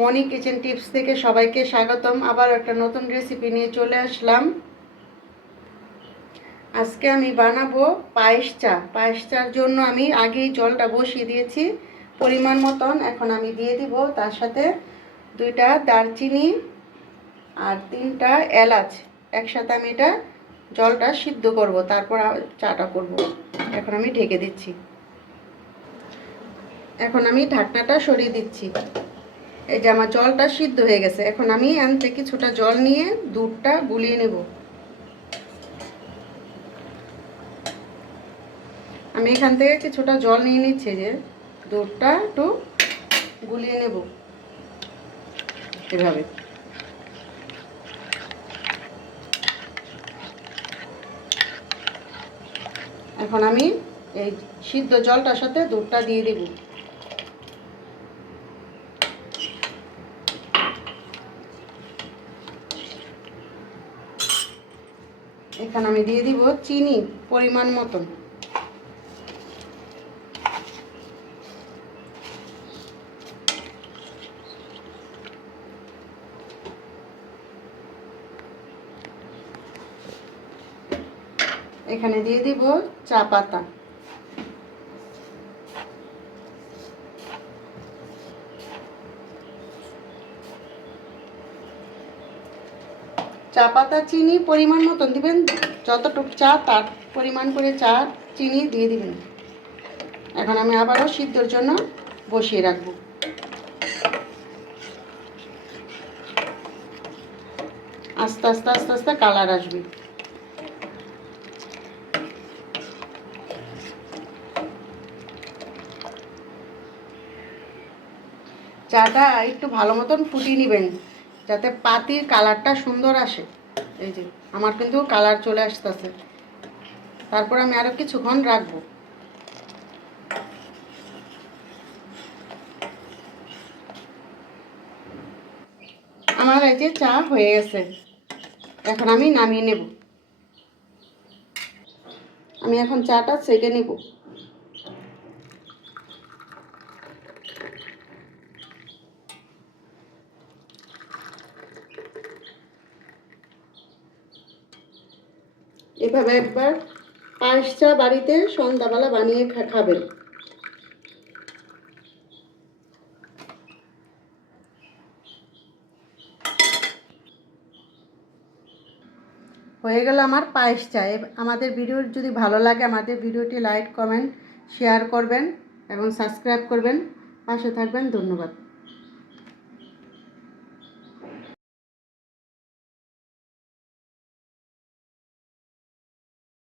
মনি kitchen tips থেকে সবাইকে স্বাগতম। আবার একটা নতুন রেসিপি নিয়ে চলে আসলাম। আজকে আমি বানাবো পায়েস চা। পায়েস চার জন্য আমি আগেই জলটা বসিয়ে দিয়েছি পরিমাণ মতন। এখন আমি দিয়ে দিব তার সাথে 2টা দারচিনি আর 3টা এলাচ। একসাথে আমি এটা জলটা সিদ্ধ করব, তারপর চাটা করব। এখন আমি ঢেকে দিচ্ছি। এখন আমি ঢাকনাটা সরিয়ে দিচ্ছি। এই যে আমার জলটা সিদ্ধ হয়ে গেছে। এখন আমি এখান থেকে কিছুটা জল নিয়ে দুধটা গুলিয়ে নেব। আমি এখান থেকে কিছুটা জল নিয়ে নিচ্ছি, যে দুধটা একটু গুলিয়ে নেব এভাবে। এখন আমি এই সিদ্ধ জলটার সাথে দুধটা দিয়ে দেব। এখানে আমি দিয়ে দিব চিনি পরিমাণ মতন। এখানে দিয়ে দিব চা পাতা। চা পাতা চিনি পরিমাণ মতন দিবেন, যতটুকু চা তার পরিমাণ করে চা চিনি দিয়ে দিবেন। এখন আমি আবারও সিদ্ধর জন্য বসিয়ে রাখবো। আস্তে আস্তে আস্তে আস্তে কালার আসবে। চাটা একটু ভালো মতন ফুটিয়ে নেবেন, যাতে পাতির কালারটা সুন্দর আসে। এই যে আমার কিন্তু কালার চলে আসতেছে। তারপর আমি আরও কিছুক্ষণ রাখবো। আমার এই যে চা হয়ে গেছে। এখন আমি নামিয়ে নেব। আমি এখন চাটা ছেঁকে নেব। এভাবে একবার পায়েস চা বাড়িতে সন্ধ্যাবেলা বানিয়ে খাবেন। হয়ে গেল আমার পায়েস চা। আমাদের ভিডিও যদি ভালো লাগে আমাদের ভিডিওটি লাইক কমেন্ট শেয়ার করবেন এবং সাবস্ক্রাইব করবেন। পাশে থাকবেন। ধন্যবাদ।